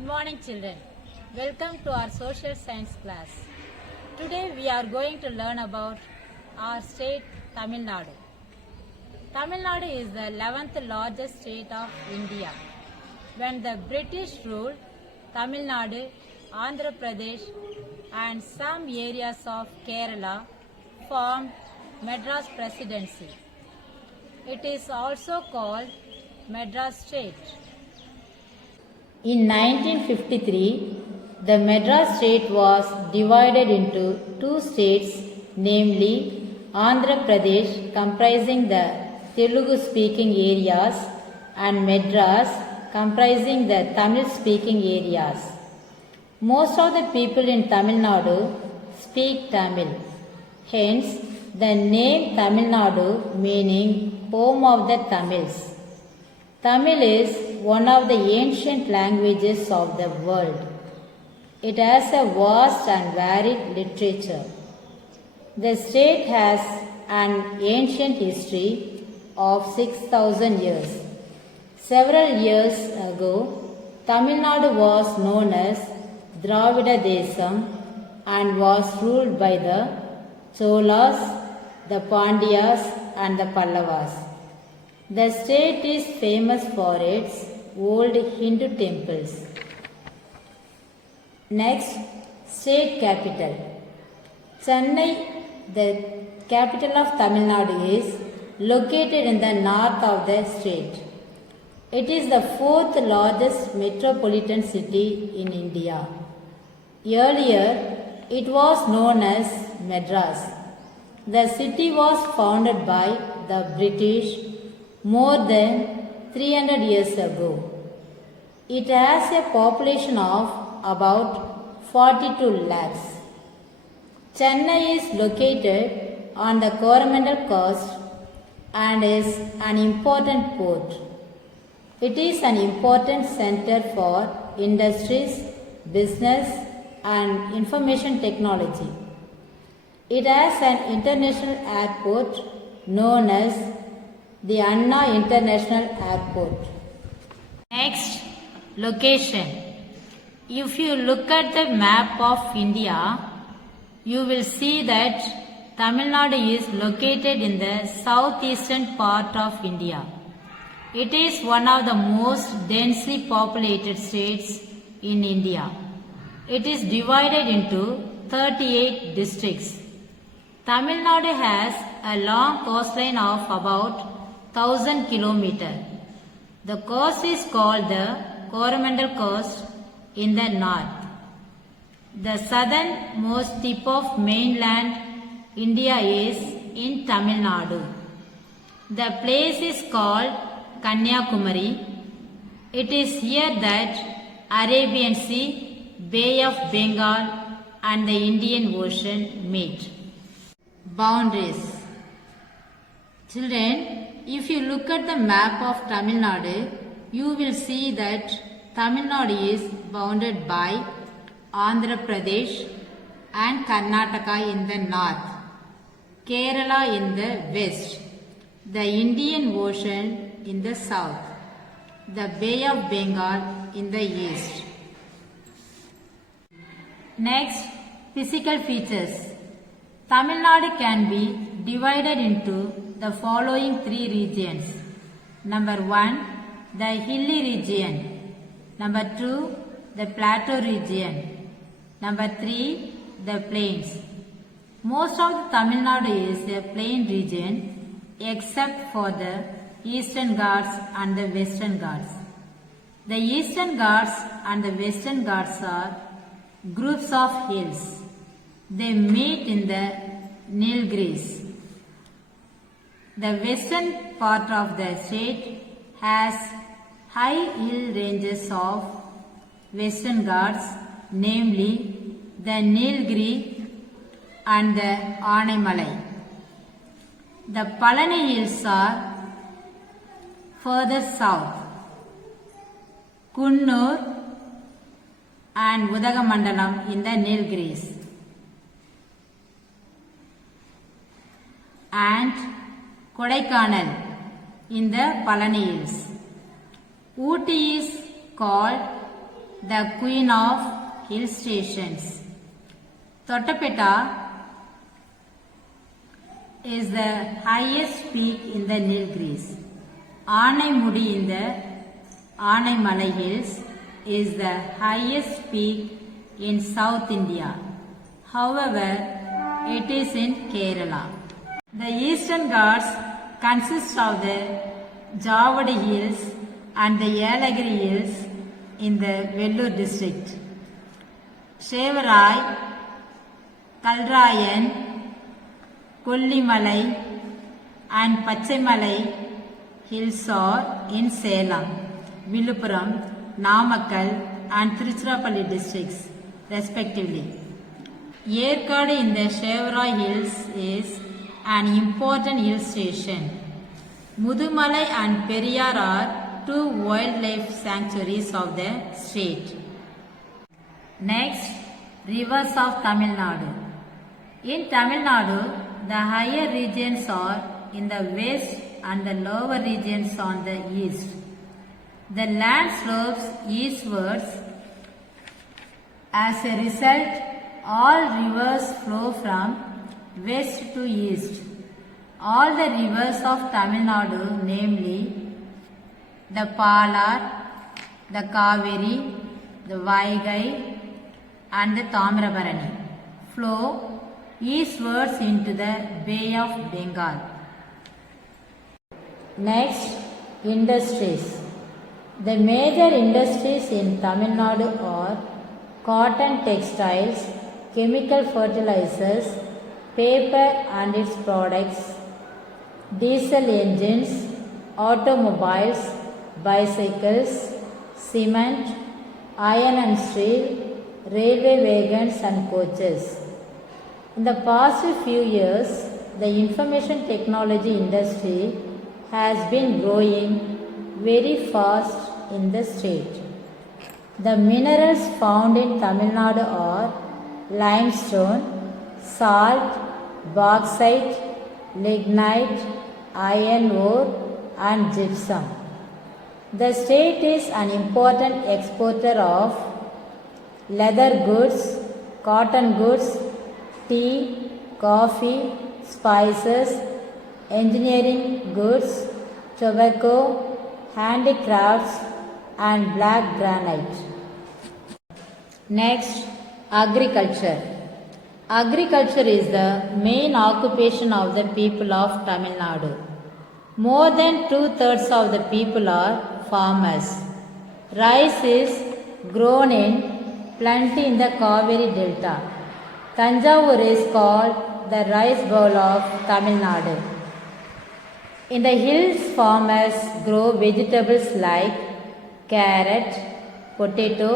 Good morning, children. Welcome to our social science class. Today we are going to learn about our state, Tamil Nadu. Tamil Nadu is the 11th largest state of India. When the British ruled, Tamil Nadu, Andhra Pradesh and some areas of Kerala formed Madras Presidency. It is also called Madras State. In 1953, the Madras state was divided into two states, namely Andhra Pradesh comprising the Telugu-speaking areas and Madras comprising the Tamil-speaking areas. Most of the people in Tamil Nadu speak Tamil. Hence, the name Tamil Nadu meaning home of the Tamils. Tamil is one of the ancient languages of the world. It has a vast and varied literature. The state has an ancient history of 6,000 years. Several years ago, Tamil Nadu was known as Dravida Desam and was ruled by the Cholas, the Pandyas and the Pallavas. The state is famous for its old Hindu temples. Next, state capital. Chennai, the capital of Tamil Nadu, is located in the north of the state. It is the fourth largest metropolitan city in India. Earlier, it was known as Madras. The city was founded by the British more than 300 years ago. It has a population of about 42 lakhs. Chennai is located on the Coromandel coast and is an important port. It is an important center for industries, business and information technology. It has an international airport known as the Anna International Airport. Next, location. If you look at the map of India, you will see that Tamil Nadu is located in the southeastern part of India. It is one of the most densely populated states in India. It is divided into 38 districts. Tamil Nadu has a long coastline of about 1,000 kilometers. The coast is called the Coromandel Coast in the north. The southernmost tip of mainland India is in Tamil Nadu. The place is called Kanyakumari. It is here that Arabian Sea, Bay of Bengal and the Indian Ocean meet. Boundaries. Children, if you look at the map of Tamil Nadu, you will see that Tamil Nadu is bounded by Andhra Pradesh and Karnataka in the north, Kerala in the west, the Indian Ocean in the south, the Bay of Bengal in the east. Next, physical features. Tamil Nadu can be divided into the following three regions. Number 1, the hilly region. Number 2, the plateau region. Number 3, the plains. Most of the Tamil Nadu is a plain region except for the Eastern Ghats and the Western Ghats. The Eastern Ghats and the Western Ghats are groups of hills. They meet in the Nilgiris. The western part of the state has high hill ranges of Western Ghats, namely the Nilgiri and the Anamalai. The Palani hills are further south. Kunnur and Udagamandalam in the Nilgiris. And Kodaikanal in the Palani hills. Ooty is called the queen of hill stations. Tottapeta is the highest peak in the Nilgiris. Anaimudi in the Anaimalai Hills is the highest peak in South India. However, it is in Kerala. The Eastern Ghats consist of the Javadi Hills and the Yelagiri Hills in the Vellore district. Shevarai, Kalrayan, Kollimalai and Pachaimalai hills are in Salem, Viluppuram, Namakkal and Tiruchirappalli districts respectively. Yerkadu in the Shevarai Hills is an important hill station. Mudumalai and Periyar are two wildlife sanctuaries of the state. Next, rivers of Tamil Nadu. In Tamil Nadu, the higher regions are in the west and the lower regions on the east. The land slopes eastwards. As a result, all rivers flow from west to east. All the rivers of Tamil Nadu, namely the Palar, the Kaveri, the Vaigai and the Tamrabarani, flow eastwards into the Bay of Bengal. Next, industries. The major industries in Tamil Nadu are cotton textiles, chemical fertilizers, paper and its products, diesel engines, automobiles, bicycles, cement, iron and steel, railway wagons and coaches. In the past few years, the information technology industry has been growing very fast in the state. The minerals found in Tamil Nadu are limestone, salt, bauxite, lignite, iron ore and gypsum. The state is an important exporter of leather goods, cotton goods, tea, coffee, spices, engineering goods, tobacco, handicrafts and black granite. Next, agriculture. Agriculture is the main occupation of the people of Tamil Nadu. More than 2/3 of the people are farmers. Rice is grown in plenty in the Kaveri Delta. Tanjavur is called the rice bowl of Tamil Nadu. In the hills, farmers grow vegetables like carrot, potato,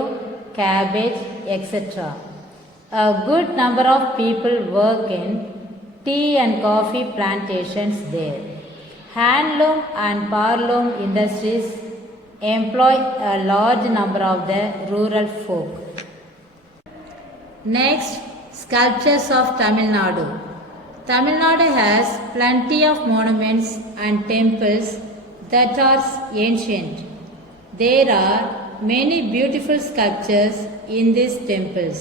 cabbage, etc. A good number of people work in tea and coffee plantations there. Handloom and powerloom industries employ a large number of the rural folk. Next, sculptures of Tamil Nadu. Tamil Nadu has plenty of monuments and temples that are ancient. There are many beautiful sculptures in these temples.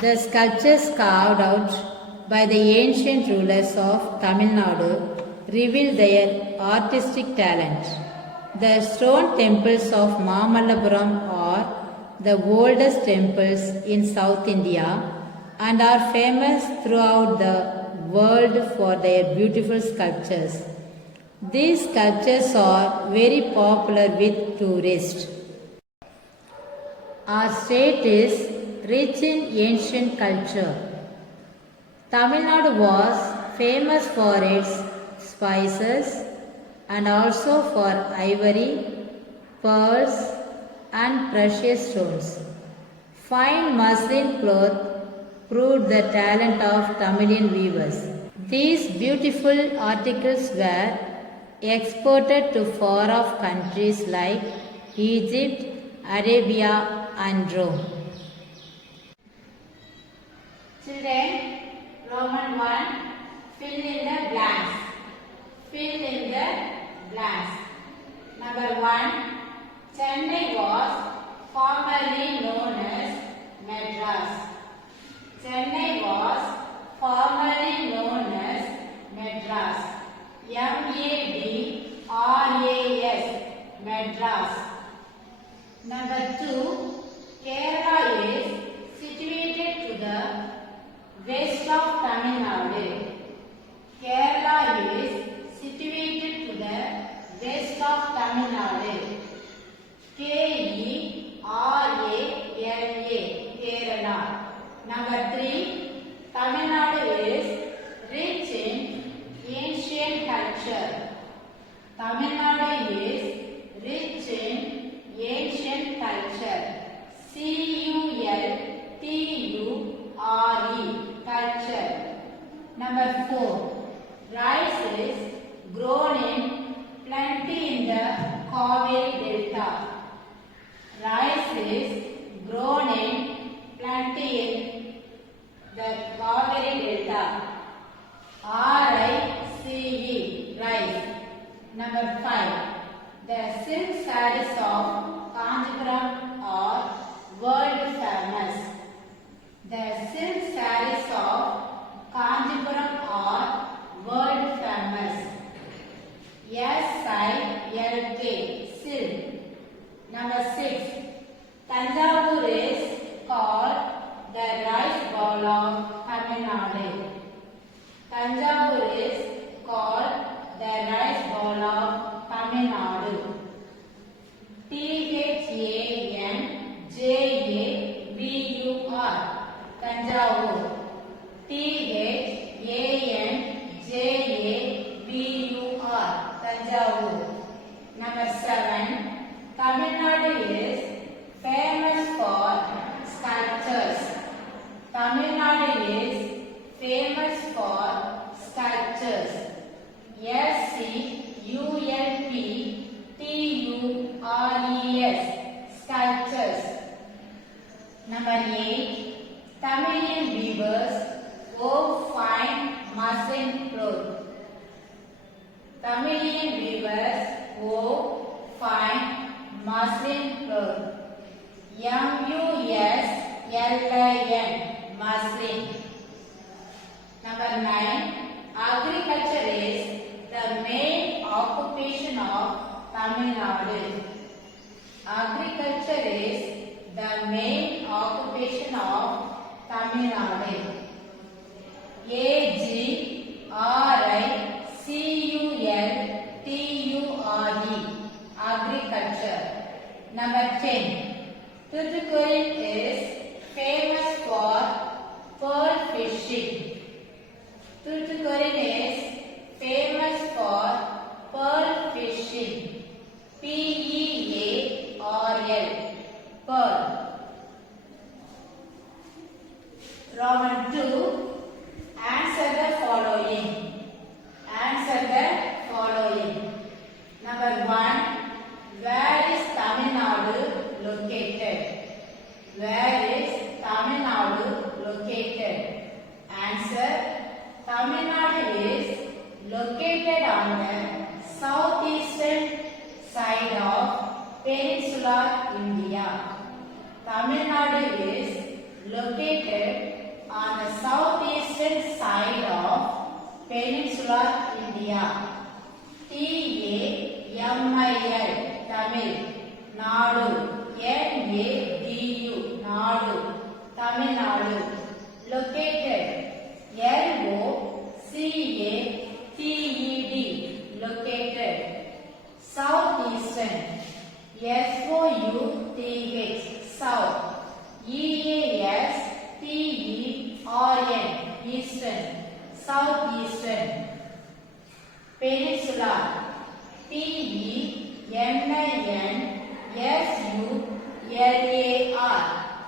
The sculptures carved out by the ancient rulers of Tamil Nadu reveal their artistic talent. The stone temples of Mamallapuram are the oldest temples in South India and are famous throughout the world for their beautiful sculptures. These sculptures are very popular with tourists. Our state is rich in ancient culture. Tamil Nadu was famous for its spices and also for ivory, pearls and precious stones. Fine muslin cloth proved the talent of Tamilian weavers. These beautiful articles were exported to far-off countries like Egypt, Arabia and Rome. Children, Roman 1, fill in the blanks. Fill in the blanks. Number 1, Chennai was Number 2, Kerala is situated to the west of Tamil Nadu. Kerala is situated to the west of Tamil Nadu. K-E-R-A-L-A, Kerala. Number 3, Tamil Nadu is rich in ancient culture. Tamil Nadu is rich in ancient culture. C-U-L-T-U-R-E, culture. Number 4, rice is grown in plenty in the Kaveri Delta. Rice is grown in plenty in the Kaveri Delta. R-I-C-E, rice. Number 5, the silk sarees of Kanchipuram are world famous. The silk sarees of Kanchipuram are world famous. S-I-L-K, silk. Number 6, Tanjavur is called the rice bowl of Tamil Nadu. Tanjavur is called the rice bowl of Tamil Nadu. T-H-A-N-J-A-V-U-R, Tanjavur. T-H-A-N-J-A-V-U-R, Tanjavur. Number 7, Tamil Nadu is famous for sculptures. Tamil Nadu is famous for sculptures. S-C-U-L-P-T-U-R-E-S, sculptures. Number 8, Tamilian weavers wove fine muslin cloth. Tamilian weavers wove fine muslin cloth. M-U-S-L-I-N, muslin. Number 9, agriculture is the main occupation of Tamil Nadu. Agriculture is the main occupation of Tamil Nadu. A-G-R-I-C-U-L-T-U-R-E, agriculture. Number 10, Thoothukudi is famous for pearl fishing. Thoothukudi is famous for pearl fishing. P-E-A-R-L, pearl. Roman 2, answer the following. Answer the following. Number 1, where is Tamil Nadu located? Where is Tamil Nadu located? Answer, Tamil Nadu is located on the southeastern side of peninsular India. Tamil Nadu is located on the southeastern side of peninsular India. T-A-M-I-L, Tamil, Nadu, N-A-D-U, Nadu, Tamil Nadu. Located, L-O-C-A-T-E-D, located. Southeastern, S-O-U-T-H, south. E-A-S-T-E-R-N, eastern, southeastern. Peninsular, P-E-N-I-N-S-U-L-A-R,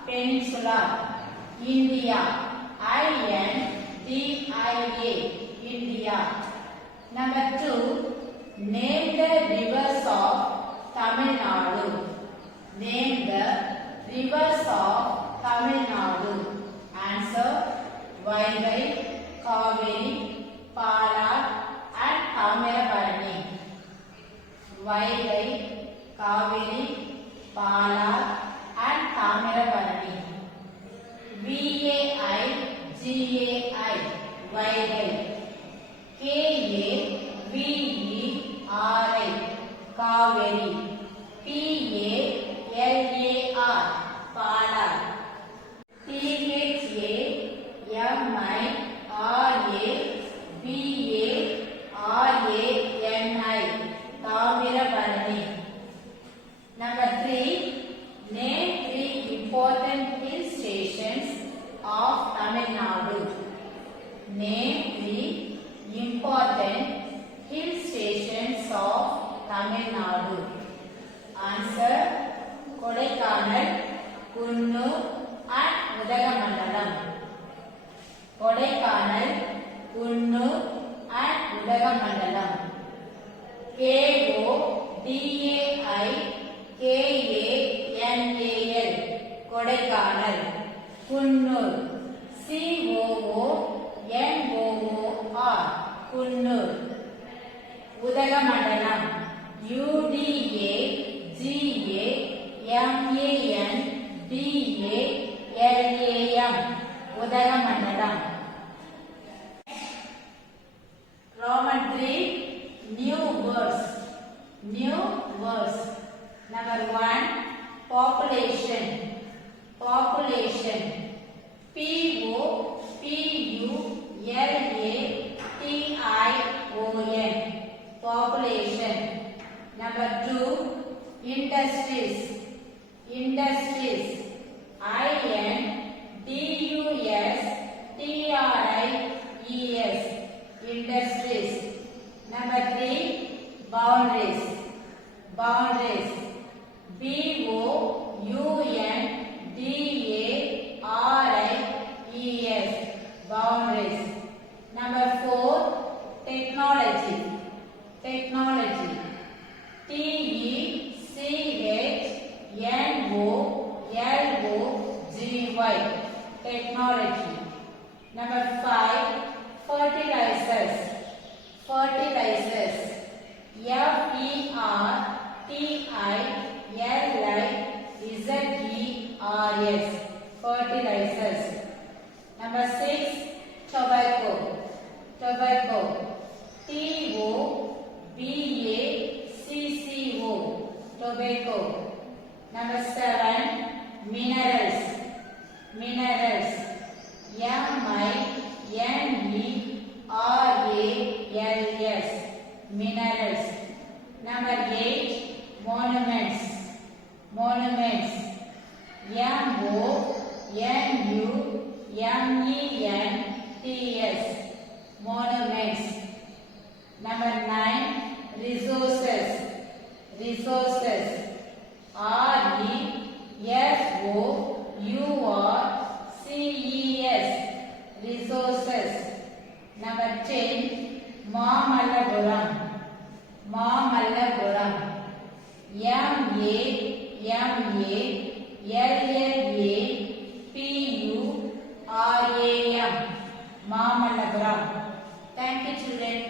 peninsular. India, I-N-D-I-A, India. Number 2, name the rivers of Tamil Nadu. Name the rivers of Tamil Nadu. Answer, Vaigai, Kaveri, Pala and Thamirabarani. Vaigai, Kaveri, Pala and Thamirabarani. V-A-I-G-A-I, Vaigai. K-A-V-E-R-I, Kaveri. P-A-L-A of Tamil Nadu. Name the important hill stations of Tamil Nadu. Answer: Kodaikanal, Kunnur and Udagamandalam. Kodaikanal, Kunnur and Udagamandalam. Kodaikanal, Kodaikanal. Kunnur, Coonor, Kunnur. Udagamandalam, Udagamandalam. Udagamandalam. Roman 3, new words. New words. Number 1, population. Population. Population. Population. Number 2, industries. Industries. Industries. Industries. Number 3, boundaries. Boundaries. Boundaries. Boundaries. Number 4, technology. Technology. Technology. Technology. Number 5, fertilizers. Fertilizers. Fertilizers. Fertilizers. Number 6, tobacco. Tobacco. Tobacco. Number 7, minerals. Minerals. Minerals. Minerals. Number 8, monuments. Monuments. Monuments. Number 9, resources. Resources. Resources. Number 10, Mamallapuram. Mamallapuram. Mamallapuram. Thank you, children.